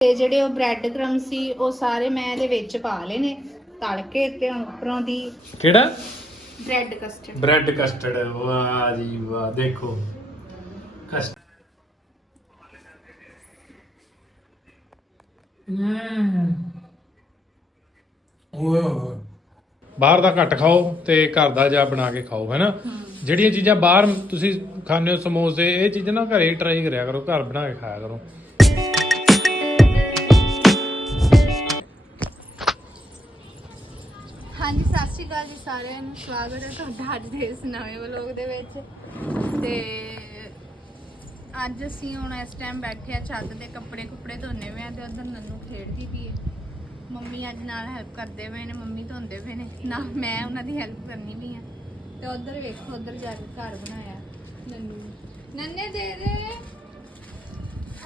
ਤੇ ਜਿਹੜੇ ਉਹ ਬ੍ਰੈਡ ਕ੍ਰਮ ਸੀ ਉਹ ਸਾਰੇ ਮੈਂ ਇਹਦੇ ਵਿੱਚ ਪਾ ਲਏ ਨੇ ਤਲ ਕੇ ਤੇ ਉੱਪਰੋਂ ਦੀ ਕਿਹੜਾ? ਬ੍ਰੈਡ ਕਸਟਰਡ ਬ੍ਰੈਡ ਕਸਟਰਡ ਵਾਹ ਜੀ ਵਾਹ ਦੇਖੋ। ਕਸਟਰਡ ਬਾਹਰ ਦਾ ਘੱਟ ਖਾਓ ਤੇ ਘਰ ਦਾ ਜਾ ਬਣਾ ਕੇ ਖਾਓ ਹੈਨਾ? ਜਿਹੜੀਆਂ ਚੀਜ਼ਾਂ ਬਾਹਰ ਤੁਸੀਂ ਖਾਂਦੇ ਹੋ ਸਮੋਸੇ ਇਹ ਚੀਜ਼ਾਂ ਨਾ ਘਰੇ ਟਰਾਈ ਕਰਿਆ ਕਰੋ ਘਰ ਬਣਾ ਕੇ ਖਾਇਆ ਕਰੋ। ਹਾਂਜੀ ਸਤਿ ਸ਼੍ਰੀ ਅਕਾਲ ਜੀ ਸਾਰਿਆਂ ਨੂੰ। ਸਵਾਗਤ ਹੈ ਤੁਹਾਡਾ ਅੱਜ ਦੇ ਇਸ ਨਵੇਂ ਵਲੌਗ ਦੇ ਵਿੱਚ। ਤੇ ਅੱਜ ਅਸੀਂ ਹੁਣ ਇਸ ਟਾਈਮ ਬੈਠੇ ਆ ਛੱਤ ਤੇ ਕੱਪੜੇ ਕੁੱਪੜੇ ਧੋਨੇ ਵੇ ਆ ਤੇ ਉਧਰ ਨੰਨੂ ਖੇਡਦੀ ਪਈ ਹੈ। ਮੰਮੀ ਅੱਜ ਨਾਲ ਹੈਲਪ ਕਰਦੇ ਪਏ ਨੇ ਮੰਮੀ ਧੋਂਦੇ ਪਏ ਨੇ। ਨਾ ਮੈਂ ਉਹਨਾਂ ਦੀ ਹੈਲਪ ਕਰਨੀ ਵੀ ਆ ਤੇ ਉਧਰ ਵੇਖੋ ਉਧਰ ਜਾ ਕੇ ਘਰ ਬਣਾਇਆ ਨੰਨੂ ਨੇ। ਨੰਨੇ ਦੇ ਦੇ।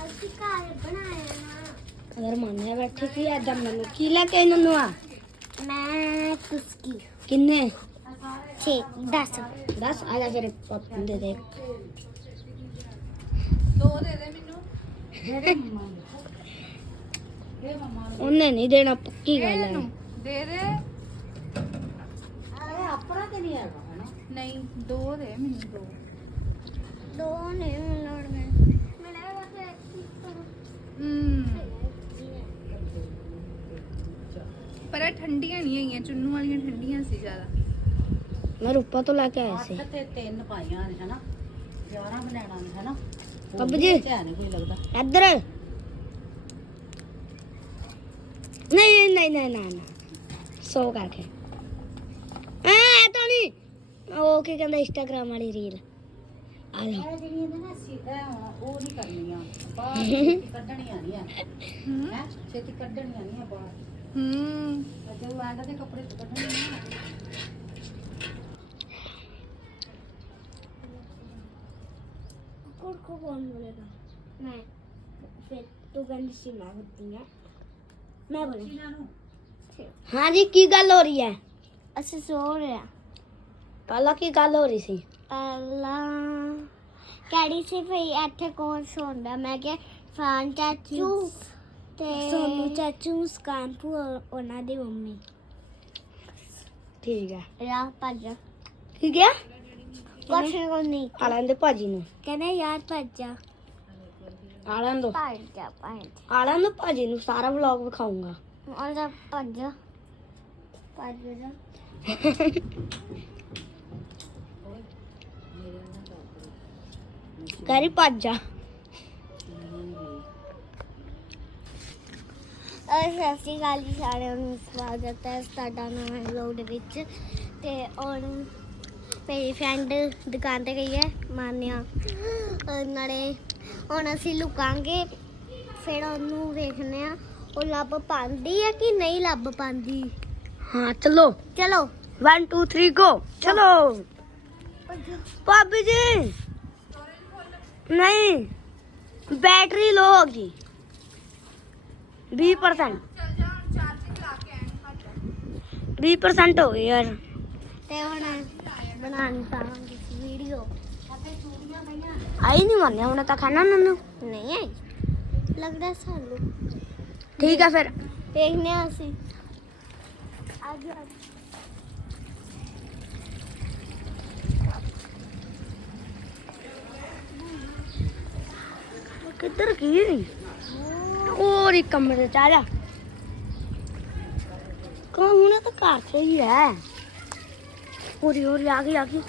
ਅਸੀਂ ਘਰ ਬਣਾਇਆ ਨਾ। ਅਗਰ ਮੰਨਿਆ ਬੈਠੀ ਸੀ ਅੱਜ ਮੈਨੂੰ ਕੀ ਲੈ ਕੇ ਨਨੂ ਆ? ਮੈਂ ਕੁਸਕੀ ਕਿੰਨੇ 6 10 10 ਆ ਜਾ ਫਿਰ ਪਪ ਦੇ ਦੇ ਦੋ ਦੇ ਦੇ ਮੈਨੂੰ ਉਹਨੇ ਨਹੀਂ ਦੇਣਾ ਪੱਕੀ ਗੱਲ ਹੈ ਦੇ ਦੇ ਅਰੇ ਆਪਣਾ ਤੇ ਨਹੀਂ ਹੈਗਾ ਹਨਾ ਨਹੀਂ ਦੋ ਦੇ ਮੈਨੂੰ ਦੋ ਦੋ ਨੇ ਲੋੜ ਮੈਂ ਮੇਰਾ ਵਾਸਤੇ ਹਮ ਪਰ ਇਹ ਠੰਡੀਆਂ ਨਹੀਂ ਹੈਗੀਆਂ ਚੁੰਨੂ ਵਾਲੀਆਂ ਠੰਡੀਆਂ ਸੀ ਜ਼ਿਆਦਾ। ਮੈਂ ਰੂਪਾ ਤੋਂ ਲੈ ਕੇ ਆਇਆ ਸੀ। ਤੇ ਤਿੰਨ ਪਾਈਆਂ ਨੇ ਹਨਾ? 11 ਬਣਾਣਾ ਨੇ ਹਨਾ? ਬੱਬ ਜੀ। ਧਿਆਨ ਨਹੀਂ ਕੋਈ ਲੱਗਦਾ। ਇੱਧਰ। ਨਹੀਂ ਨਹੀਂ ਨਹੀਂ ਨਹੀਂ ਨਹੀਂ ਸੋ ਕਰਕੇ ਐ ਤਾਂ ਨਹੀਂ। ਉਹ ਕੀ ਕਹਿੰਦਾ ਇੰਸਟਾਗ੍ਰਾਮ ਵਾਲੀ ਰੀਲ ਆ ਇਹ ਜਿਹੜੀਆਂ ਨੇ ਨਾ ਸਿੱਧਾ ਉਹ ਨਹੀਂ ਕਰਨੀਆਂ। ਬਾਹਰ ਛੇਤੀ ਕੱਢਣੀਆਂ ਨਹੀਂ ਆ। ਹੈ। ਛੇਤੀ ਕੱਢਣੀਆਂ ਨਹੀਂ ਆ ਬਾਹਰ। ਹੂੰ ਅਜੇ ਹਾਂਜੀ ਕੀ ਗੱਲ ਹੋ ਰਹੀ ਹੈ? ਅਸੀਂ ਸੋ ਰਹੇ ਆ ਪਹਿਲਾਂ ਕੀ ਗੱਲ ਹੋ ਰਹੀ ਸੀ? ਪਹਿਲਾਂ ਕਿਹੜੀ ਸੀ ਭਈ ਇੱਥੇ ਕੌਣ ਸੌਂਦਾ ਮੈਂ ਕਿਹਾ ਫਰਾਂਚਾਚੂ ਤੇ ਸੋਨੂ ਚਾਚੂ ਮੁਸਕਾਨ ਭੂ ਉਹਨਾਂ ਦੀ ਮੰਮੀ ਠੀਕ ਹੈ ਯਾ ਭੱਜ ਕੀ ਗਿਆ ਕੁਛ ਨਹੀਂ ਆ ਲੈਂਦੇ ਭਾਜੀ ਨੂੰ ਕਹਿੰਦੇ ਯਾਰ ਭੱਜ ਜਾ ਆ ਲੈਣ ਦੋ ਭੱਜ ਜਾ ਭੱਜ ਆ ਲੈਣ ਦੋ ਭਾਜੀ ਨੂੰ ਸਾਰਾ ਵਲੌਗ ਵਿਖਾਉਂਗਾ ਆ ਜਾ ਭੱਜ ਜਾ ਭੱਜ ਜਾ ਕਰੀ ਭੱਜ ਜਾ ਸਤਿ ਸ਼੍ਰੀ ਅਕਾਲ ਜੀ ਸਾਰਿਆਂ ਨੂੰ ਸਵਾਗਤ ਹੈ ਤੁਹਾਡਾ ਨਵੇਂ ਹੈ ਦੇ ਵਿੱਚ। ਤੇ ਔਰ ਮੇਰੀ ਫਰੈਂਡ ਦੁਕਾਨ ਤੇ ਗਈ ਹੈ ਮਾਨਿਆ। ਅਹ ਨਾਲੇ ਹੁਣ ਅਸੀਂ ਲੁਕਾਂਗੇ ਫਿਰ ਉਹਨੂੰ ਵੇਖਨੇ ਆ ਉਹ ਲੱਭ ਪਾਉਂਦੀ ਹੈ ਕਿ ਨਹੀਂ ਲੱਭ ਪਾਉਂਦੀ। ਹਾਂ ਚਲੋ। ਚਲੋ। 1 2 3 ਗੋ ਚਲੋ। ਭਾਬੀ ਜੀ। ਨਹੀਂ। ਬੈਟਰੀ ਲੋ ਹੋ ਗਈ। 20% 20% ਹੋ ਗਏ ਯਾਰ। ਤੇ ਹੁਣ ਬਣਾਉਣ ਪਾਵਾਂਗੇ ਵੀਡੀਓ ਆਈ ਨਹੀਂ ਮੰਨਿਆ ਹੁਣ ਤਾਂ ਖਾਣਾ ਨਾ? ਨਹੀਂ ਆਈ। ਲੱਗਦਾ ਸਾਨੂੰ। ਠੀਕ ਆ ਫਿਰ। ਦੇਖਨੇ ਆ ਅਸੀਂ। ਅੱਜ। ਕਿੱਧਰ ਗਈ? और एक कमरे से आजा कहाँ होने तो कार से ही है और और आ गई आ गई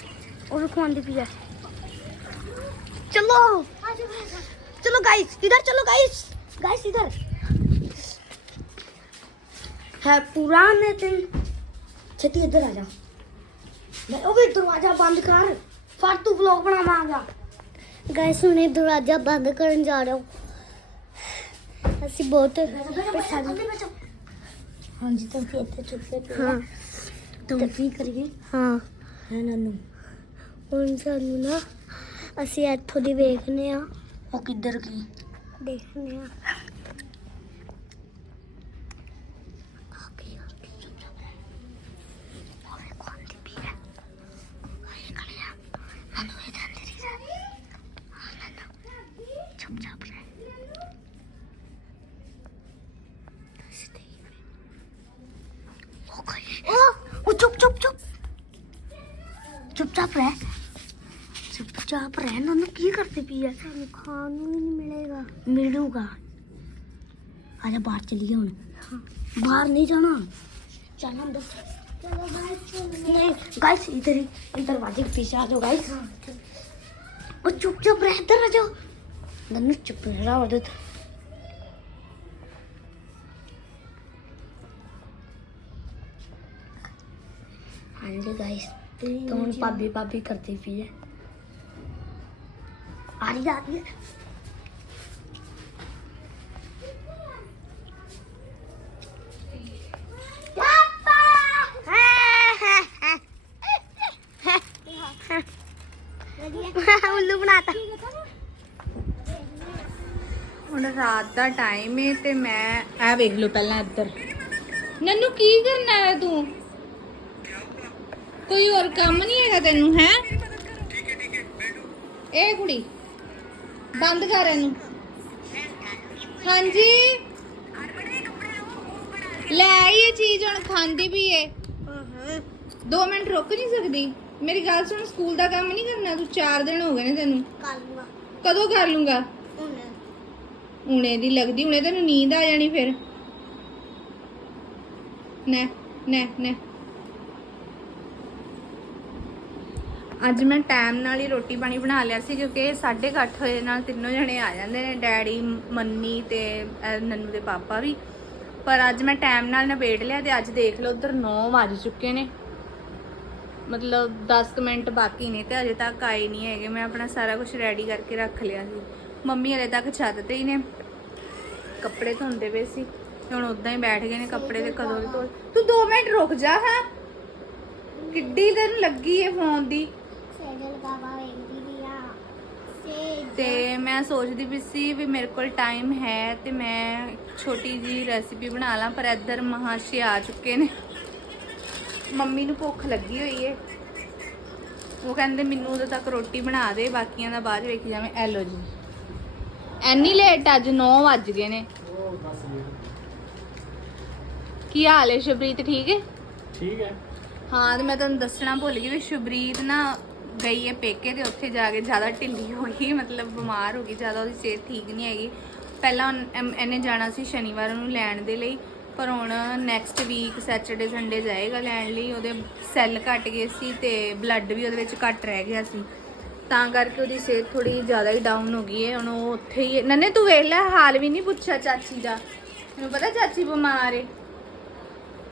और खुआंदी पी है चलो चलो गाइस इधर चलो गाइस गाइस इधर है पुराने दिन छठी इधर आ जा मैं ओ भी दरवाजा बंद कर फालतू ब्लॉग बनावा आगा गाइस मैं दरवाजा बंद करने जा रहा हूँ ਅਸੀਂ ਬਹੁਤ ਹਾਂਜੀ ਤਾਂ ਫਿਰ ਇੱਥੇ ਚੁੱਪੇ ਹਾਂ। ਤੁਮ ਕੀ ਕਰੀਏ? ਹਾਂ। ਹੈ ਨਾਨੂ ਹੁਣ ਸਾਨੂੰ ਨਾ ਅਸੀਂ ਇੱਥੋਂ ਦੀ ਵੇਖਨੇ ਆ ਉਹ ਕਿੱਧਰ ਗਈ? ਦੇਖਨੇ ਆ चुपचाप रह। चुपचाप रह ना नन्नू की करते पी है? खानू ही नहीं मिलेगा। मिलूगा। आजा बाहर चलिए हूँ। हाँ। बाहर नहीं जाना। चल हम नहीं गाइस इधर ही इधर वाजे के पीछे आ जाओ गाइस हाँ, और चुपचाप रह इधर आ जाओ। नन्नू चुप रहा और ਹੁਣ ਭਾਬੀ ਭਾਬੀ ਕਰਦੀ ਪਈ ਹੁਣ ਰਾਤ ਦਾ ਟਾਈਮ ਹੈ ਤੇ ਮੈਂ ਆ ਵੇਖ ਲਓ ਪਹਿਲਾਂ ਇੱਧਰ। ਨੰਨੂ ਕੀ ਕਰਨਾ ਹੈ ਤੂੰ? ਕੋਈ ਹੋਰ ਕੰਮ ਨਹੀਂ ਹੈਗਾ ਤੈਨੂੰ ਹੈ? ਇਹ ਕੁੜੀ ਬੰਦ ਕਰ ਇਹਨੂੰ। ਹਾਂਜੀ? ਲੈ ਆਈ ਇਹ ਚੀਜ਼ ਹੁਣ ਖਾਂਦੀ ਵੀ ਏ। 2 ਮਿੰਟ ਰੁਕ ਨਹੀਂ ਸਕਦੀ। ਮੇਰੀ ਗੱਲ ਸੁਣ ਸਕੂਲ ਦਾ ਕੰਮ ਨਹੀਂ ਕਰਨਾ ਤੂੰ 4 ਦਿਨ ਹੋ ਗਏ ਨੇ ਤੈਨੂੰ। ਕਰ ਲੂੰਗਾ। ਕਦੋਂ ਕਰ ਲੂੰਗਾ? ਹੁਣ। ਹੁਣੇ ਦੀ ਲੱਗਦੀ ਹੁਣੇ ਤੈਨੂੰ ਨੀਂਦ ਆ ਜਾਣੀ ਫਿਰ। ਨੈ ਨੈ ਨੈ ਅੱਜ ਮੈਂ ਟਾਈਮ ਨਾਲ ਹੀ ਰੋਟੀ ਪਾਣੀ ਬਣਾ ਲਿਆ ਸੀ ਕਿਉਂਕਿ 8:30 ਵਜੇ ਨਾਲ ਤਿੰਨੋਂ ਜਣੇ ਆ ਜਾਂਦੇ ਨੇ ਡੈਡੀ ਮੰਨੀ ਤੇ ਅਹ, ਨੰਨੂ ਦੇ ਪਾਪਾ ਵੀ। ਪਰ ਅੱਜ ਮੈਂ ਟਾਈਮ ਨਾਲ ਨਿਬੇੜ ਲਿਆ ਤੇ ਅੱਜ ਦੇਖ ਲਓ ਉਧਰ 9 ਵੱਜ ਚੁੱਕੇ ਨੇ। ਮਤਲਬ 10 ਕੁ ਮਿੰਟ ਬਾਕੀ ਨੇ ਤੇ ਅਜੇ ਤੱਕ ਆਏ ਨਹੀਂ ਹੈਗੇ। ਮੈਂ ਆਪਣਾ ਸਾਰਾ ਕੁਝ ਰੈਡੀ ਕਰਕੇ ਰੱਖ ਲਿਆ ਸੀ। ਮੰਮੀ ਹਲੇ ਤੱਕ ਛੱਤ ਤੇ ਹੀ ਨੇ। ਕੱਪੜੇ ਧੋਂਦੇ ਪਏ ਸੀ। ਹੁਣ ਉਦਾਂ ਹੀ ਬੈਠ ਗਏ ਨੇ ਕੱਪੜੇ ਤੇ ਕਦੋਂ ਦੇ ਧੋ ਤੂੰ 2 ਮਿੰਟ ਰੁਕ ਜਾ ਹਾਂ। ਕਿੱਡੀ ਤੈਨੂੰ ਲੱਗੀ ਏ ਫੋਨ ਦੀ। ਸੈਡਲ ਬਾਬਾ ਵੇਖਦੀ ਵੀ ਆ। ਤੇ ਤੇ ਮੈਂ ਸੋਚਦੀ ਵੀ ਸੀ ਵੀ ਮੇਰੇ ਕੋਲ ਟਾਈਮ ਹੈ ਤੇ ਮੈਂ ਛੋਟੀ ਜੀ ਰੈਸਿਪੀ ਬਣਾ ਲਾਂ ਪਰ ਇੱਧਰ ਮਹਾਸ਼ੇ ਆ ਚੁੱਕੇ ਨੇ। ਮੰਮੀ ਨੂੰ ਭੁੱਖ ਲੱਗੀ ਹੋਈ ਏ। ਉਹ ਕਹਿੰਦੇ ਮੈਨੂੰ ਉਦੋਂ ਤੱਕ ਰੋਟੀ ਬਣਾ ਦੇ ਬਾਕੀਆਂ ਦਾ ਬਾਅਦ 'ਚ ਵੇਖੀ ਜਾਵੇਂ। ਐਲੋ ਜੀ। ਐਨੀ ਲੇਟ ਅੱਜ 9 ਵੱਜ ਗਏ ਨੇ। ਕੀ ਹਾਲ ਹੈ ਸ਼ਬਰੀਤ ਠੀਕ ਹੈ ਠੀਕ ਹੈ ਹਾਂ ਤੇ ਮੈਂ ਤੁਹਾਨੂੰ ਦੱਸਣਾ ਭੁੱਲ ਗਈ ਵੀ ਸ਼ੁਭਰੀਤ ਨਾ ਗਈ ਹੈ ਪੇਕੇ ਤੇ ਉੱਥੇ ਜਾ ਕੇ ਜ਼ਿਆਦਾ ਢਿੱਲੀ ਹੋ ਗਈ ਮਤਲਬ ਬਿਮਾਰ ਹੋ ਗਈ, ਜ਼ਿਆਦਾ ਉਹਦੀ ਸਿਹਤ ਠੀਕ ਨਹੀਂ ਹੈਗੀ। ਪਹਿਲਾਂ ਇਹਨੇ ਜਾਣਾ ਸੀ ਸ਼ਨੀਵਾਰ ਨੂੰ ਲੈਣ ਦੇ ਲਈ, ਪਰ ਹੁਣ ਨੈਕਸਟ ਵੀਕ ਸੈਟਰਡੇ ਸੰਡੇ ਜਾਏਗਾ ਲੈਣ ਲਈ, ਉਹਦੇ ਸੈੱਲ ਘਟ ਗਏ ਸੀ ਤੇ ਬਲੱਡ ਵੀ ਉਹਦੇ ਵਿੱਚ ਘਟ ਰਹਿ ਗਿਆ ਸੀ। ਤਾਂ ਕਰਕੇ ਉਹਦੀ ਸਿਹਤ ਥੋੜੀ ਜ਼ਿਆਦਾ ਹੀ ਡਾਊਨ ਹੋ ਗਈ ਹੈ, ਹੁਣ ਉਹ ਉੱਥੇ ਹੀ ਹੈ। ਨੰਨੇ, ਤੂੰ ਵੇਖ ਲੈ, ਹਾਲ ਵੀ ਨਹੀਂ ਪੁੱਛਿਆ ਚਾਚੀ ਦਾ। ਮੈਨੂੰ ਪਤਾ ਚਾਚੀ ਬਿਮਾਰ ਹੈ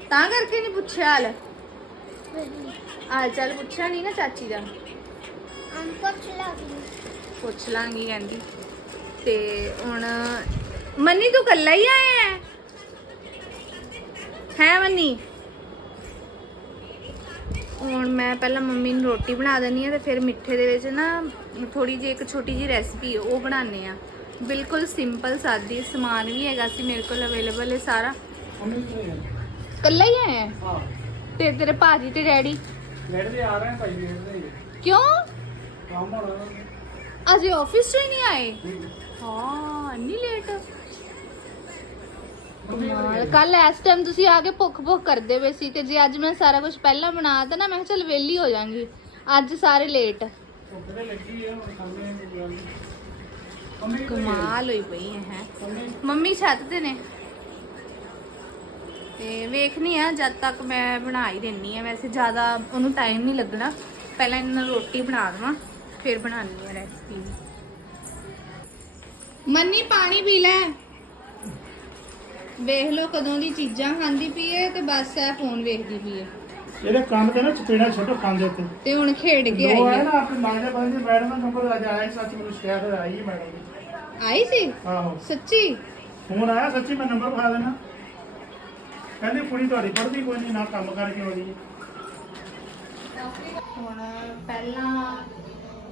ਤਾਂ ਕਰਕੇ ਨਹੀਂ ਪੁੱਛਿਆ ਹਾਲ। ਹਾਲ ਚਾਲ ਪੁੱਛਿਆ ਨਹੀਂ ਨਾ ਚਾਚੀ ਦਾ? ਅਮ ਪੁੱਛ ਲੱਗੀ। ਪੁੱਛ ਲਾਂਗੀ ਕਹਿੰਦੀ। ਤੇ ਹੁਣ ਮੰਨੀ ਤੂੰ ਕੱਲਾ ਹੀ ਆਇਆ ਹੈ? ਹੈ ਮੰਨੀ? ਹੁਣ ਮੈਂ ਪਹਿਲਾਂ ਮੰਮੀ ਨੂੰ ਰੋਟੀ ਬਣਾ ਦਿੰਨੀ ਆ ਤੇ ਫਿਰ ਮਿੱਠੇ ਦੇ ਵਿੱਚ ਨਾ ਥੋੜੀ ਜਿਹੀ ਇੱਕ ਛੋਟੀ ਜਿਹੀ ਰੈਸਪੀ ਉਹ ਬਣਾਉਂਦੇ ਆ ਬਿਲਕੁਲ ਸਿੰਪਲ ਸਾਦੀ ਸਮਾਨ ਵੀ ਹੈਗਾ ਸੀ ਮੇਰੇ ਕੋਲ ਅਵੇਲੇਬਲ ਹੈ ਸਾਰਾ। ਕੱਲਾ ਹੀ ਆਇਆ ਹੈ? ਹਾਂ ਤੇ ਤੇਰੇ ਭਾਜੀ ਤੇ ਡੈਡੀ ਲੇਟ ਦੇ ਆ ਰਹੇ ਭਾਈ ਲੇਟ ਦੇ ਕਿਉਂ ਕੰਮ ਹੋਣਾ ਅਜੇ ਆਫਿਸ ਤੋਂ ਹੀ ਨਹੀਂ ਆਏ ਹਾਂ ਇੰਨੀ ਲੇਟ ਕਮਾਲ ਕੱਲ ਇਸ ਟਾਈਮ ਤੁਸੀਂ ਆ ਕੇ ਭੁੱਖ ਭੁੱਖ ਕਰਦੇ ਪਏ ਸੀ ਤੇ ਜੇ ਅੱਜ ਮੈਂ ਸਾਰਾ ਕੁਝ ਪਹਿਲਾਂ ਬਣਾਤਾ ਨਾ ਮੈਂ ਕਿਹਾ ਚੱਲ ਵਿਹਲੀ ਹੋ ਜਾਾਂਗੀ ਅੱਜ ਸਾਰੇ ਲੇਟ ਭੁੱਖ ਤੇ ਲੱਗੀ ਹੈ ਹੁਣ ਖਾਣੇ ਨੂੰ ਕੋਈ ਗੱਲ ਨਹੀਂ ਮੰਮੀ ਕਿੱਥੇ ਗਈ? ਕਮਾਲ ਹੋਈ ਪਈ ਹੈ ਹੈਂ। ਮੰਮੀ ਮੰਮੀ ਛੱਤ ਤੇ ਨੇ ਤੇ ਵੇਖਨੀ ਆ ਜਦ ਤੱਕ ਮੈਂ ਬਣਾ ਹੀ। ਦਿੰਨੀ ਆ ਵੈਸੇ ਜ਼ਿਆਦਾ ਉਹਨੂੰ ਟਾਈਮ ਨਹੀਂ ਲੱਗਣਾ। ਪਹਿਲਾਂ ਇਹਨਾਂ ਨੂੰ ਰੋਟੀ ਬਣਾ ਦੇਵਾਂ ਫਿਰ ਬਣਾਉਣੀ ਆ ਰੈਸਪੀ ਮੰਨੀ ਪਾਣੀ ਪੀ ਲੈ। ਵੇਖ ਲਓ ਕਦੋਂ ਦੀ ਚੀਜ਼ਾਂ ਖਾਂਦੀ ਪਈ ਏ ਤੇ ਬਸ ਐ ਫੋਨ ਵੇਖਦੀ ਪਈ ਏ। ਇਹਦੇ ਕੰਨ ਤੇ ਨਾ ਚਪੇੜਾ ਛੱਡੋ ਕੰਨ ਦੇ ਉੱਤੇ। ਤੇ ਹੁਣ ਖੇਡ ਕੇ ਆਈ ਹੈ ਨਾ ਆਪਣੇ ਮਾਜੇ ਬੰਦੇ ਮੈਡਮ ਦਾ ਨੰਬਰ ਅੱਜ ਆਇਆ ਸੱਚ ਮੈਨੂੰ ਸ਼ਿਕਾਇਤ ਆਈ ਹੈ ਮੈਡਮ ਆਈ ਸੀ? ਆਹੋ। ਸੱਚੀ? ਫੋਨ ਆਇਆ ਸੱਚੀ ਮੈਂ ਨੰਬਰ ਪਾ ਦੇਣਾ ਕਹਿੰਦੇ ਕੁੜੀ ਤੁਹਾਡੀ ਪੜ੍ਹਦੀ ਕੋਈ ਨਹੀਂ ਨਾ ਕੰਮ ਕਰਕੇ ਆਉਂਦੀ ਹੈ। ਹੁਣ ਪਹਿਲਾਂ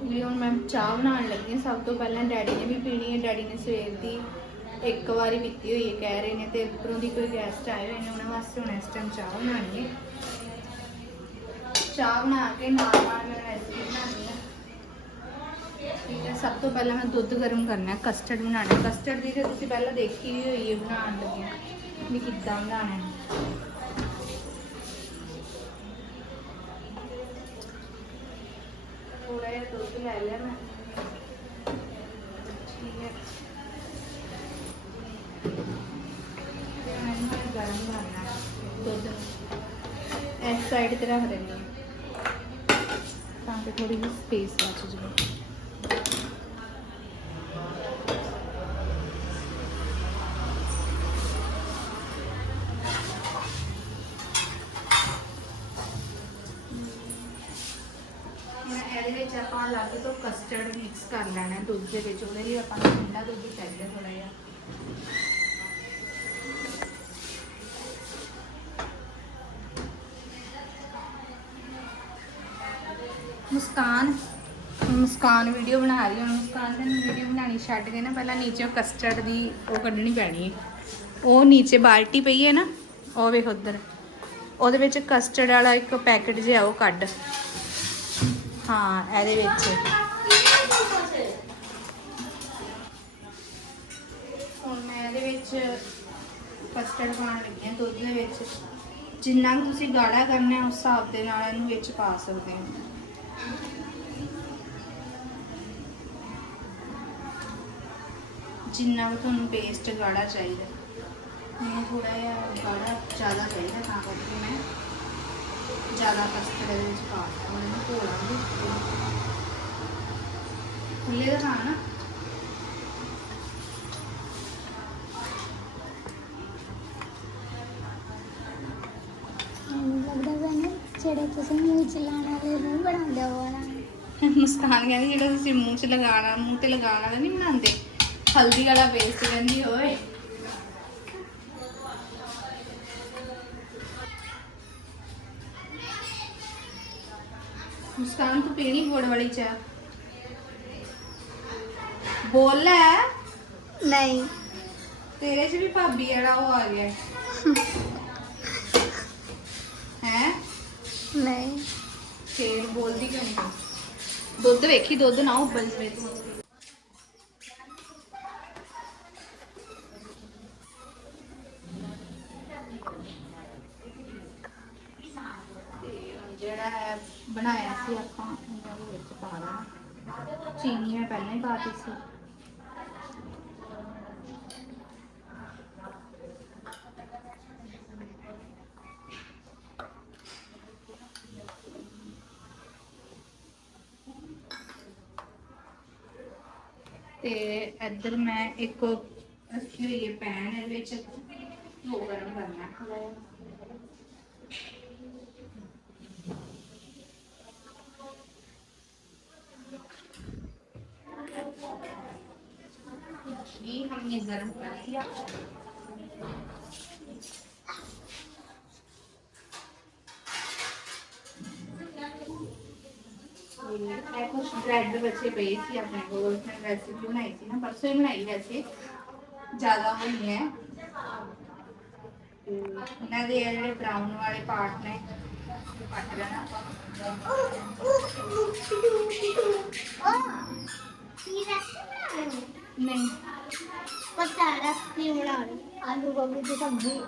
ਲਈ ਹੁਣ ਮੈਂ ਚਾਹ ਬਣਾਉਣ ਲੱਗੀ ਹਾਂ, ਸਭ ਤੋਂ ਪਹਿਲਾਂ ਡੈਡੀ ਨੇ ਵੀ ਪੀਣੀ ਹੈ, ਡੈਡੀ ਨੇ ਸਵੇਰ ਦੀ ਇੱਕ ਵਾਰੀ ਪੀਤੀ ਹੋਈ ਹੈ, ਕਹਿ ਰਹੇ ਨੇ ਤੇ ਉੱਪਰੋਂ ਦੀ ਕੋਈ ਗੈਸਟ ਆਏ ਹੋਏ ਨੇ, ਉਹਨਾਂ ਵਾਸਤੇ ਹੁਣ ਇਸ ਟਾਈਮ ਚਾਹ ਬਣਾਉਣੀ ਹੈ। ਚਾਹ ਬਣਾ ਕੇ ਨਾਲ ਨਾਲ ਮੈਂ ਰੈਸਪੀ ਬਣਾਉਣੀ ਹੈ ਠੀਕ ਹੈ, ਸਭ ਤੋਂ ਪਹਿਲਾਂ ਮੈਂ ਦੁੱਧ ਗਰਮ ਕਰਨਾ ਹੈ ਕਸਟਰਡ ਬਣਾਉਣਾ ਕਸਟਰਡ ਦੀ ਤੇ ਤੁਸੀਂ ਪਹਿਲਾਂ ਦੇਖੀ ਵੀ ਹੋਈ ਹੈ ਬਣਾਉਣ ਲੱਗੇ ਵੀ ਕਿੱਦਾਂ ਬਣਾਉਣਾ ਹੈ। ਥੋੜਾ ਜਿਹਾ ਦੁੱਧ ਲੈ ਲਿਆ ਮੈਂ। ਠੀਕ ਹੈ। ਤੇ ਮੈਨੂੰ ਇਹ ਗਰਮ ਕਰਨਾ ਦੁੱਧ। ਇਸ ਸਾਈਡ ਤੇ ਰੱਖ ਦਿੰਦੀ ਹਾਂ। ਤਾਂ ਕਿ ਥੋੜੀ ਜਿਹੀ ਸਪੇਸ ਬਚ ਜਾਵੇ। ਕਸਟਰਡ ਮਿਕਸ ਕਰ ਲੈਣਾ ਦੁੱਧ ਦੇ ਵਿੱਚ, ਉਹਦੇ ਲਈ ਆਪਾਂ ਨੂੰ ਠੰਡਾ ਦੁੱਧ ਚਾਹੀਦਾ ਥੋੜਾ ਜਿਹਾ। ਮੁਸਕਾਨ ਮੁਸਕਾਨ ਵੀਡੀਓ ਬਣਾ ਰਹੀ ਹੈ। ਹੁਣ ਮੁਸਕਾਨ ਨੇ ਵੀਡੀਓ ਬਣਾਣੀ ਛੱਡ ਕੇ ਨਾ ਪਹਿਲਾਂ ਨੀਚੇ ਕਸਟਰਡ ਦੀ ਉਹ ਕੱਢਣੀ ਪੈਣੀ ਹੈ। ਉਹ ਨੀਚੇ ਬਾਲਟੀ ਪਈ ਹੈ ਨਾ, ਉਹ ਵੇਖ ਉਧਰ। ਉਹਦੇ ਵਿੱਚ ਕਸਟਰਡ ਵਾਲਾ ਇੱਕ ਪੈਕਟ ਜਿਹਾ ਉਹ ਕੱਢ। ਹਾਂ, ਇਹਦੇ ਵਿੱਚ ਹੁਣ ਮੈਂ ਇਹਦੇ ਵਿੱਚ ਕਸਟਰਡ ਪਾਉਣ ਲੱਗੀ ਹਾਂ ਦੁੱਧ ਦੇ ਵਿੱਚ। ਜਿੰਨਾ ਕੁ ਤੁਸੀਂ ਗਾੜਾ ਕਰਨਾ ਹੈ, ਉਸ ਹਿਸਾਬ ਦੇ ਨਾਲ ਇਹਨੂੰ ਵਿੱਚ ਪਾ ਸਕਦੇ ਹੋ। ਜਿੰਨਾ ਕੁ ਤੁਹਾਨੂੰ ਪੇਸਟ ਗਾੜਾ ਚਾਹੀਦਾ। ਮੈਨੂੰ ਥੋੜਾ ਜਿਹਾ ਗਾੜਾ ਜ਼ਿਆਦਾ ਚਾਹੀਦਾ ਤਾਂ ਕਰਕੇ ਮੈਂ ਜ਼ਿਆਦਾ ਕਸਟਰਡ ਦੇ ਵਿੱਚ ਪਾ ਦਿੱਤਾ। ਹੁਣ ਘੋਲਾਂਗੇ ਖੁੱਲੇ ਦਾ ਖਾਣਾ ਮੈਨੂੰ ਲੱਗਦਾ ਮੈਨੂੰ ਜਿਹੜੇ ਤੁਸੀਂ ਮੂੰਹ ਚਲਾਉਣ ਵਾਲੇ ਮੂੰਹ ਬਣਾਉਂਦੇ ਹੋ ਨਾ। ਮੁਸਕਾਨ ਕਹਿੰਦੀ ਜਿਹੜਾ ਤੁਸੀਂ ਮੂੰਹ 'ਚ ਲਗਾਉਣਾ ਮੂੰਹ ਤੇ ਲਗਾਉਣ ਨਹੀਂ ਬਣਾਉਂਦੇ? ਹਲਦੀ ਵਾਲਾ ਪੇਸਟ ਕਹਿੰਦੀ ਓਏ। ਮੁਸਕਾਨ ਤੂੰ ਪੀਣੀ ਗੁੜ ਵਾਲੀ ਚਾਹ? ਬੋਲ ਲੈ। ਨਹੀਂ। ਤੇਰੇ 'ਚ ਵੀ ਭਾਬੀ ਵਾਲਾ ਉਹ ਆ ਗਿਆ ਹੈ ਨਹੀਂ। ਫੇਰ ਬੋਲਦੀ ਕਿਉਂ ਨਹੀਂ ਦੁੱਧ ਵੇਖੀ, ਦੁੱਧ ਨਾ ਉਬਲ ਜਵੇ ਤੂੰ। ਜਿਹੜਾ ਹੈ, ਬਣਾਇਆ ਸੀ ਆਪਾਂ, ਇਹਨਾਂ ਵਿੱਚ ਪਾ ਦੇਣਾ ਚੀਨੀ ਮੈਂ ਪਹਿਲਾਂ ਹੀ ਪਾਤੀ ਸੀ ਤੇ ਇੱਧਰ ਮੈਂ ਇੱਕ ਰੱਖੀ ਹੋਈ ਹੈ ਪੈਨ ਇਹਦੇ ਵਿੱਚ ਉਹ ਗਰਮ ਕਰਨਾ ਹੈ ये हमने गरम कर दिया ਇਹ ਕੁਝ ਬ੍ਰੈਡ ਬਚੇ ਪਏ ਸੀ ਆਪਣੇ ਕੋਲ ਮੈਂ ਰੈਸਿਪੀ ਬਣਾਈ ਸੀ ਨਾ ਪਰਸੋਂ ਹੀ ਬਣਾਈ ਵੈਸੇ ਜ਼ਿਆਦਾ ਉਹ ਨਹੀਂ ਹੈ ਤੇ ਇਹਨਾਂ ਦੇ ਇਹ ਜਿਹੜੇ ਬਰਾਊਨ ਵਾਲੇ ਪਾਰਟ ਨੇ ਉਹ ਕੱਟ ਲੈਣਾ ਆਪਾਂ ਕੀ ਰੈਸਪੀ ਨਹੀਂ ਪਤਾ ਰੈਸਪੀ ਬਣਾਉਣੀ ਆਲੂ ਗੋਭੀ ਦੀ ਸਬਜ਼ੀ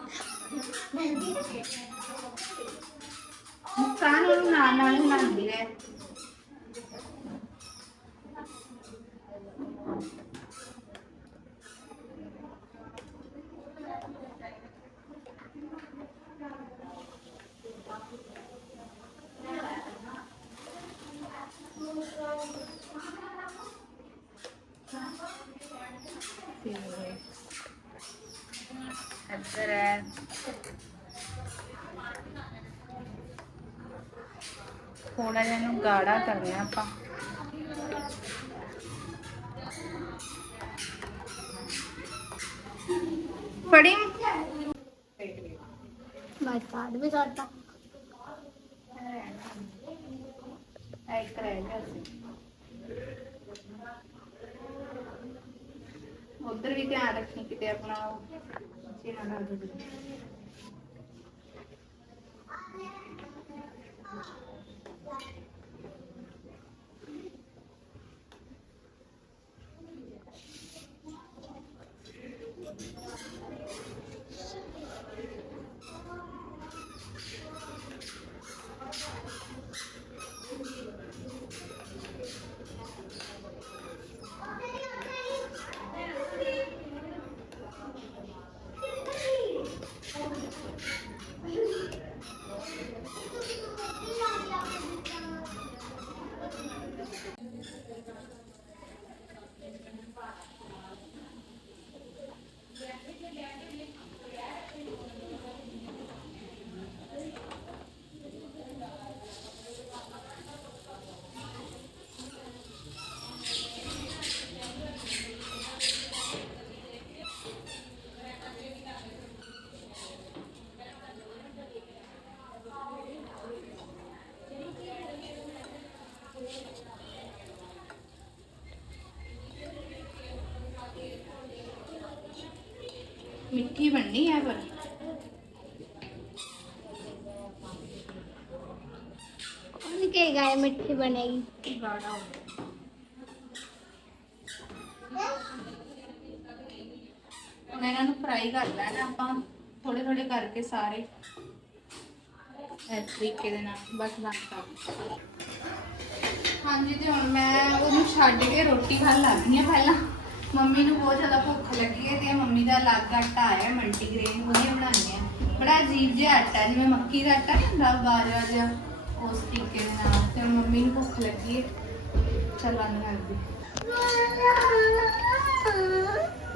ਰਹੇ ਆ ਆਪਾਂ ਫੜੀ ਮੈਂ ਕਾਰਡ ਵੀ ਕਰਤਾ ਇੱਕ ਰਹਿ ਗਿਆ ਸੀ ਉਧਰ ਵੀ ਧਿਆਨ ਰੱਖੀ ਕਿਤੇ ਆਪਣਾ ਜੀ ਨਾ ਨਾ ਦੇ ਤਿੱਖੀ ਬਣਨੀ ਹੈ ਪਰ ਉਹਨੇ ਕੀ ਗਾਇ ਮਿੱਠੀ ਬਣੇਗੀ? ਗਾੜਾ ਹੋ ਹੁਣ ਇਹਨਾਂ ਨੂੰ ਫਰਾਈ ਕਰ ਲੈਣਾ ਆਪਾਂ ਥੋੜੇ ਥੋੜੇ ਕਰਕੇ ਸਾਰੇ। ਇਸ ਤਰੀਕੇ ਦੇ ਨਾਲ ਬਸ ਕਰ ਹਾਂਜੀ ਤੇ ਹੁਣ ਮੈਂ ਉਹਨੂੰ ਛੱਡ ਕੇ ਰੋਟੀ ਖਾਣ ਲੱਗ ਗਈ ਹਾਂ ਪਹਿਲਾਂ। ਮੰਮੀ ਨੂੰ ਬਹੁਤ ਜ਼ਿਆਦਾ ਭੁੱਖ ਲੱਗੀ ਹੈ ਤੇ ਮੰਮੀ ਦਾ ਅਲੱਗ ਆਟਾ ਆਇਆ ਮਲਟੀਗ੍ਰੇਨ ਉਹਦੀਆਂ ਬਣਾਉਣੀਆਂ ਬੜਾ ਅਜੀਬ ਜਿਹਾ ਆਟਾ ਜਿਵੇਂ ਮੱਕੀ ਦਾ ਆਟਾ ਨਹੀਂ ਹੁੰਦਾ ਬਾਜਰਾ ਜਿਹਾ ਉਸ ਤਰੀਕੇ ਦੇ ਨਾਲ। ਤੇ ਮੰਮੀ ਨੂੰ ਭੁੱਖ ਲੱਗੀ ਹੈ। ਚੱਲਾਂ ਕਰਦੀ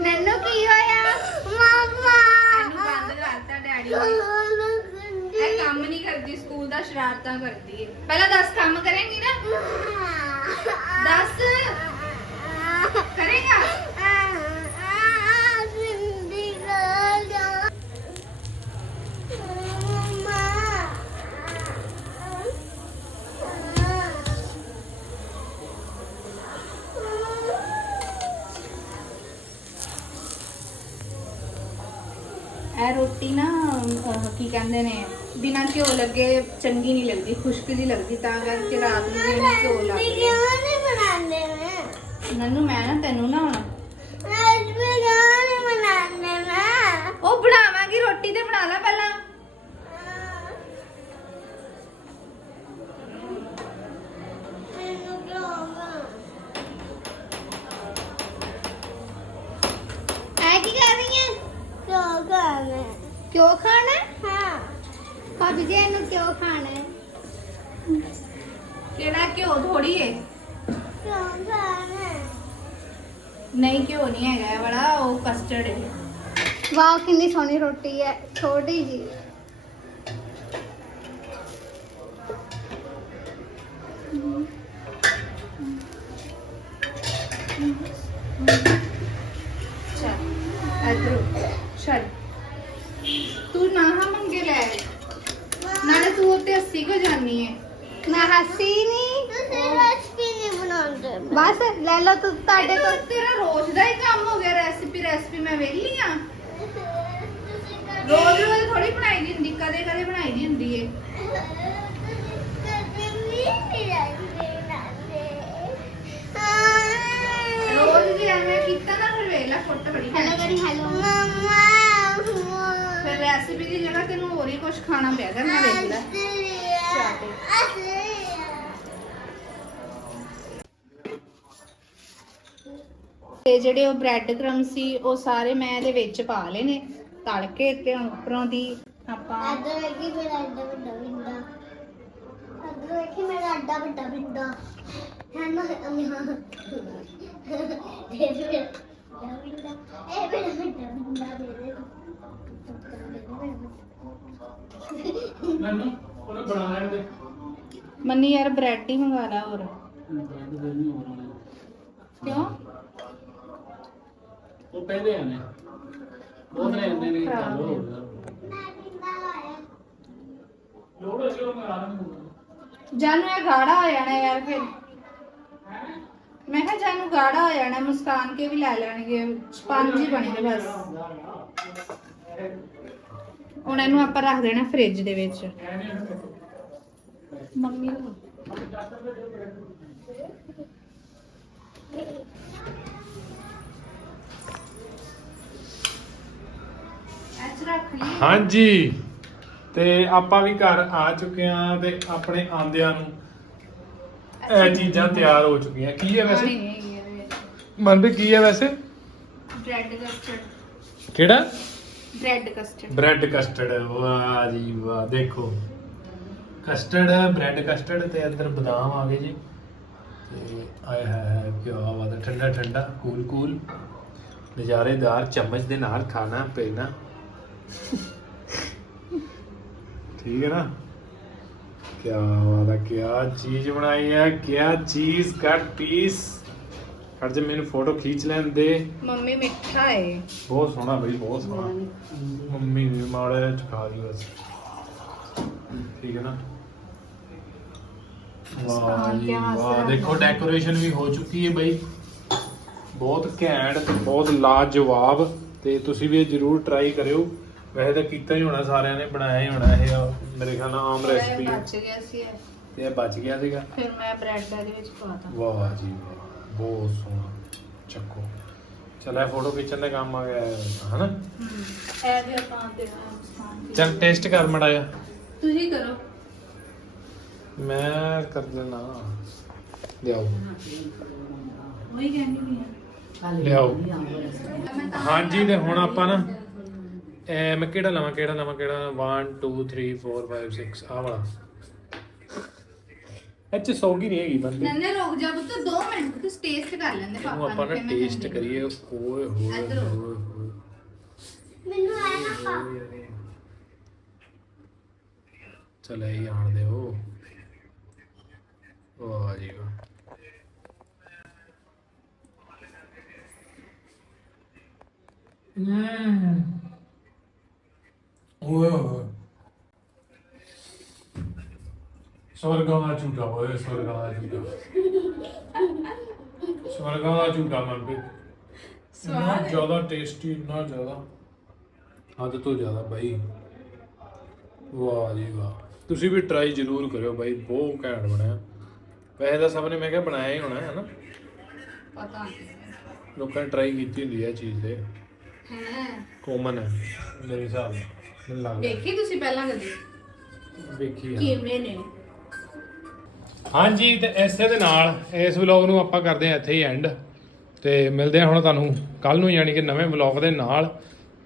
ਨੰਨੂ ਕੀ ਹੋਇਆ? ਮਮਾ! ਇਹਨੂੰ ਬੰਦ ਕਰਤਾ ਡੈਡੀ ਨੇ। ਇਹ ਕੰਮ ਨਹੀਂ ਕਰਦੀ ਸਕੂਲ ਦਾ ਸ਼ਰਾਰਤਾਂ ਕਰਦੀ ਹੈ। ਪਹਿਲਾਂ ਦੱਸ ਕੰਮ ਕਰੇਂਗੀ ਨਾ? ਦੱਸ। ਇਹ ਰੋਟੀ ਨਾ ਅਹ, ਕੀ ਕਹਿੰਦੇ ਨੇ ਬਿਨਾਂ ਘਿਓ ਲੱਗੇ ਚੰਗੀ ਨਹੀਂ ਲੱਗਦੀ ਖੁਸ਼ਕ ਦੀ ਲੱਗਦੀ ਤਾਂ ਕਰਕੇ ਰਾਤ ਨੂੰ ਵੀ ਇਹਨੂੰ ਘਿਓ ਲੱਗ ਗਿਆ ਨੰਨੂ ਮੈਂ ਨਾ ਤੈਨੂੰ ਨਾ ਹੁਣ ਸੋਹਣੀ ਰੋਟੀ ਹੈ ਛੋਟੀ ਜੀ ਚੱਲ ਇਧਰ ਚੱਲ ਤੂੰ ਨਾ ਹਾਂ ਮੰਗੇ ਲੈ ਨਾਲੇ ਤੂੰ ਉੱਤੇ 80 ਕੋ ਜਾਨੀ ਹੈ ਮੈਂ ਹੱਸੀ ਨਹੀਂ ਤੁਸੀਂ ਰੈਸਪੀ ਨਹੀਂ ਬਣਾਉਂਦੇ ਬਸ ਲੈ ਲਓ ਤੂੰ ਤੁਹਾਡੇ ਇਹ ਤਾਂ ਤੋਂ ਤੇਰਾ ਰੋਜ਼ ਦਾ ਹੀ ਕੰਮ ਹੋ ਗਿਆ ਰੈਸਿਪੀ ਰੈਸਿਪੀ ਮੈਂ ਵੇਲੀ ਆ ਰੋਜ਼ ਰੋਜ਼ ਥੋੜੀ ਬਣਾਈ ਦੀ ਹੁੰਦੀ ਕਦੇ ਕਦੇ ਬਣਾਈ ਦੀ ਹੁੰਦੀ ਏ ਰੋਜ਼ ਜੇ ਐਵੇਂ ਕੀਤਾ ਨਾ ਫਿਰ ਵੇਖ ਲੈ ਫੁੱਟ ਬੜੀ ਹੈਲੋ ਪੈਣੀ। ਕਰੀ ਹੈਲੋ ਮਮਾ ਫਿਰ ਰੈਸਿਪੀ ਦੀ ਜਗ੍ਹਾ ਤੈਨੂੰ ਹੋਰ ਹੀ ਕੁਝ ਖਾਣਾ ਪਿਆ ਕਰਨਾ ਵੇਖ ਲੈ ਤੇ ਜਿਹੜੇ ਉਹ ਬ੍ਰੈਡ ਕ੍ਰਮ ਸੀ ਉਹ ਸਾਰੇ ਮੈਂ ਇਹਦੇ ਵਿੱਚ ਪਾ ਲਏ ਨੇ। ਤਲ ਕੇ ਤੇ ਉੱਪਰੋਂ ਦੀ ਆਪਾਂ ਅੱਧਾ ਵੇਖੀ ਮੇਰਾ ਅੱਡਾ ਵੱਡਾ ਬਿੰਦਾ ਅੱਧਾ ਵੇਖੀ ਮੇਰਾ ਅੱਡਾ ਵੱਡਾ ਬਿੰਦਾ ਹੈ ਨਾ ਵੱਡਾ ਬਿੰਦਾ ਇਹ ਮੇਰਾ ਵੱਡਾ ਬਿੰਦਾ ਦੇ ਦੇ। ਮੈਨੂੰ ਉਹਨੇ ਬਣਾ ਲੈਣ ਦੇ। ਮੰਨੀ ਯਾਰ ਬ੍ਰੈਡ ਹੀ ਮੰਗਾ ਲਾ ਹੋਰ। ਕਿਉਂ? ਉਹ ਪਹਿਲੇ ਆਨੇ ਉਹ ਨੇ ਇੰਨੇ ਨਹੀਂ ਚਾਲੂ ਹੈ। ਲੋੜ ਉਹ ਮੈਂ ਆਣਾ ਜਾਨੂੰ ਇਹ ਗਾੜਾ ਹੋ ਜਾਣਾ ਯਾਰ ਫਿਰ। ਮੈਂ ਕਿਹਾ ਜਾਨੂੰ ਗਾੜਾ ਹੋ ਜਾਣਾ ਮੁਸਕਾਨ ਕੇ ਵੀ ਲੈ ਲੈਣਗੇ। ਸਪੰਜ ਹੀ ਬਣੇ ਨੇ ਬਸ। ਹੁਣ ਇਹਨੂੰ ਆਪਾਂ ਰੱਖ ਦੇਣਾ ਫ੍ਰਿਜ ਦੇ ਵਿੱਚ। ਮੰਮੀ ਨੂੰ। ਐਚ ਰੱਖ ਲਈ ਹਾਂਜੀ। ਤੇ ਆਪਾਂ ਵੀ ਘਰ ਆ ਚੁੱਕੇ ਆ ਤੇ ਆਪਣੇ ਆਂਦਿਆਂ ਨੂੰ ਇਹ ਚੀਜ਼ਾਂ ਤਿਆਰ ਹੋ ਚੁੱਕੀਆਂ। ਕੀ ਹੈ ਪਾਣੀ ਵੈਸੇ ਨਹੀਂ ਇਹਦੇ ਵਿੱਚ ਮਨਪ੍ਰੀਤ ਕੀ ਹੈ ਵੈਸੇ? Bread custard. ਕਿਹੜਾ? Bread custard. Bread custard. ਵਾਹ ਜੀ ਵਾਹ। ਦੇਖੋ ਕਸਟਰਡ ਬ੍ਰੈਡ ਕਸਟਰਡ ਤੇ ਅੰਦਰ ਬਦਾਮ ਆ ਗਏ ਜੀ। ਤੇ ਆਏ ਹੈ ਕੀ ਹੈ ਠੰਡਾ ਠੰਡਾ ਕੂਲ ਕੂਲ ਨਜ਼ਾਰੇਦਾਰ ਚਮਚ ਦੇ ਨਾਲ ਖਾਣਾ ਪੀਣਾ। ਠੀਕ ਹੈ ਨਾ? ਕੀ ਹੈ ਕੀ ਚੀਜ਼ ਬਣਾਈ ਹੈ ਕੀ ਚੀਜ਼ ਕੱਟ ਪੀਸ। ਖੜ ਜਾ ਮੈਨੂੰ ਫੋਟੋ ਖੀਂਚ ਲੈਣ ਦੇ। ਮੰਮੀ ਮਿੱਠਾ ਹੈ ਬਹੁਤ ਸੋਹਣਾ ਬਈ ਬਹੁਤ ਸੋਹਣਾ। ਮੰਮੀ ਵੀ ਮਾੜਾ ਜਿਹਾ ਚਖਾ ਦੀ ਬਸ। ਠੀਕ ਹੈ ਨਾ? ਵਾਹ ਜੀ ਵਾਹ। ਦੇਖੋ। ਡੈਕੋਰੇਸ਼ਨ ਵੀ ਹੋ ਚੁੱਕੀ ਹੈ ਬਈ। ਬਹੁਤ ਘੈਂਟ ਤੇ ਬਹੁਤ ਲਾਜਵਾਬ। ਤੇ ਤੁਸੀਂ ਵੀ ਇਹ ਜ਼ਰੂਰ ਟਰਾਈ ਕਰਿਓ। ਵੈਸੇ ਤਾਂ ਕੀਤਾ ਹੀ ਹੋਣਾ ਸਾਰਿਆਂ ਨੇ ਬਣਾਇਆ ਹੀ ਹੋਣਾ ਇਹ ਆ, ਮੇਰੇ ਖਿਆਲ ਨਾਲ ਆਮ ਰੈਸਪੀ ਹੈ ਬਚ ਗਿਆ ਸੀ ਇਹ। ਤੇ ਇਹ ਬਚ ਗਿਆ ਸੀਗਾ? ਫਿਰ ਮੈਂ ਬ੍ਰੈਡ ਇਹਦੇ ਵਿੱਚ ਪਾਤਾ ਵਾਹ ਜੀ ਵਾਹ ਬਹੁਤ ਸੋਹਣਾ। ਚੱਕੋ। ਚਲ ਇਹ ਫੋਟੋ ਖਿੱਚਣ ਦਾ ਕੰਮ ਆ ਗਿਆ ਹੈ, ਹਨਾ? ਇਹ ਵੀ ਆਪਾਂ ਤੇ ਸਮਾਨ ਚਲ ਟੇਸਟ ਕਰ ਮੜਾ ਜਾ ਤੁਸੀਂ ਕਰੋ। ਮੈਂ ਕਰ ਦੇਣਾ ਲਿਆਓ। ਉਹੀ ਕਹਿੰਦੀ ਵੀ ਆ। ਲਿਆਓ। ਹਾਂਜੀ ਤੇ ਹੁਣ ਆਪਾਂ ਨਾ ਇਹ ਮੈਂ ਕਿਹੜਾ ਲਵਾਂ ਕਿਹੜਾ ਲਵਾਂ ਕਿਹੜਾ? 1 2 3 4 5 6 ਆ ਵਾਲਾ। ਇਹ ਚ ਸੌਗੀ ਨਹੀਂ ਹੈਗੀ ਬੰਦੇ। ਨੰਨੇ ਰੁਕ ਜਾ ਪੁੱਤ 2 ਮਿੰਟ ਤੁਸੀਂ ਟੇਸਟ ਕਰ ਲੈਂਦੇ ਪਾਪਾ ਆਪਾਂ ਨਾ ਮੈਂ ਟੇਸਟ। ਕਰੀਏ। ਓਏ ਹੋਏ ਹੋ। ਮੈਨੂੰ ਆਇਆ ਨਾ ਪਾ। ਚਲ ਇਹ ਆਣ ਦਿਓ। ਵਾਹ ਜੀ ਵਾਹ ਹਮ ਓਏ ਹੋਏ ਸਵਰਗਾਂ ਦਾ ਝੂਟਾ ਓਏ ਸਵਰਗਾਂ ਦਾ ਝੂਟਾ। ਸਵਰਗਾਂ ਦਾ ਝੂਟਾ ਮਨ ਪੇ ਇੰਨਾ ਜ਼ਿਆਦਾ ਟੇਸਟੀ ਇੰਨਾ ਜ਼ਿਆਦਾ। ਹੱਦ ਤੋਂ ਜ਼ਿਆਦਾ ਬਾਈ। ਵਾਹ ਜੀ ਵਾਹ। ਤੁਸੀਂ ਵੀ ਟਰਾਈ ਜ਼ਰੂਰ ਕਰਿਓ ਬਾਈ ਬਹੁਤ ਘੈਂਟ ਬਣਿਆ। ਵੈਸੇ ਤਾਂ ਸਭ ਨੇ ਮੈਂ ਕਿਹਾ ਬਣਾਇਆ ਹੀ ਹੋਣਾ ਹੈ ਨਾ ਪਤਾ ਨਹੀਂ। ਲੋਕਾਂ ਨੇ ਟਰਾਈ ਕੀਤੀ ਹੁੰਦੀ ਹੈ ਚੀਜ਼ ਤੇ। ਹੈ। ਕਾਮਨ ਹੈ ਮੇਰੇ ਹਿਸਾਬ ਨਾਲ। ਦੇਖੀ ਤੁਸੀਂ ਪਹਿਲਾਂ ਕਦੇ? ਵੇਖੀ ਕਿਵੇਂ ਨੇ? ਹਾਂਜੀ ਤੇ ਇਸੇ ਦੇ ਨਾਲ ਇਸ ਵਲੌਗ ਨੂੰ ਆਪਾਂ ਕਰਦੇ ਹਾਂ ਇੱਥੇ ਹੀ ਐਂਡ ਤੇ ਮਿਲਦੇ ਹਾਂ ਹੁਣ ਤੁਹਾਨੂੰ ਕੱਲ ਨੂੰ ਯਾਨੀ ਕਿ ਨਵੇਂ ਵਲੌਗ ਦੇ ਨਾਲ।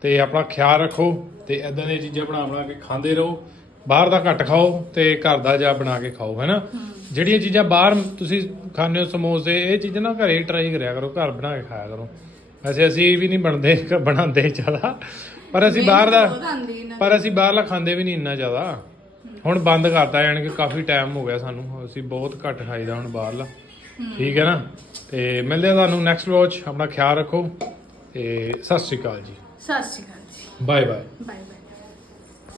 ਤੇ ਆਪਣਾ ਖਿਆਲ ਰੱਖੋ ਤੇ ਇਦਾਂ ਦੀਆਂ ਚੀਜ਼ਾਂ ਬਣਾ ਬਣਾ ਕੇ ਖਾਂਦੇ ਰਹੋ। ਬਾਹਰ ਦਾ ਘੱਟ ਖਾਓ ਤੇ ਘਰ ਦਾ ਜਾ ਬਣਾ ਕੇ ਖਾਓ ਹੈਨਾ ਜਿਹੜੀਆਂ ਚੀਜ਼ਾਂ ਬਾਹਰ ਤੁਸੀਂ ਖਾਂਦੇ ਹੋ ਸਮੋਸੇ ਇਹ ਚੀਜ਼ਾਂ ਨਾ ਘਰੇ ਟਰਾਈ ਕਰਿਆ ਕਰੋ ਘਰ ਬਣਾ ਕੇ ਖਾਇਆ ਕਰੋ। ਵੈਸੇ ਅਸੀਂ ਵੀ ਨਹੀਂ ਬਣਦੇ ਬਣਾਉਂਦੇ ਜ਼ਿਆਦਾ। ਪਰ ਅਸੀਂ ਬਾਹਰ ਦਾ ਪਰ ਅਸੀਂ ਬਾਹਰਲਾ ਖਾਂਦੇ ਵੀ ਨਹੀਂ ਇੰਨਾ ਜ਼ਿਆਦਾ। ਹੁਣ ਬੰਦ ਕਰਤਾ ਯਾਨੀ ਕਿ ਕਾਫੀ ਟਾਈਮ ਹੋ ਗਿਆ ਸਾਨੂੰ। ਅਸੀਂ ਬਹੁਤ ਘੱਟ ਖਾਈਦਾ ਹੁਣ ਬਾਹਰਲਾ ਠੀਕ ਹੈ ਨਾ? ਤੇ ਮਿਲਦੇ ਆ ਤੁਹਾਨੂੰ ਨੈਕਸਟ ਵਾਚ ਆਪਣਾ ਖਿਆਲ ਰੱਖੋ। ਤੇ ਸਤਿ ਸ਼੍ਰੀ ਅਕਾਲ ਜੀ। ਸਤਿ ਸ਼੍ਰੀ ਅਕਾਲ ਜੀ। Bye bye bye bye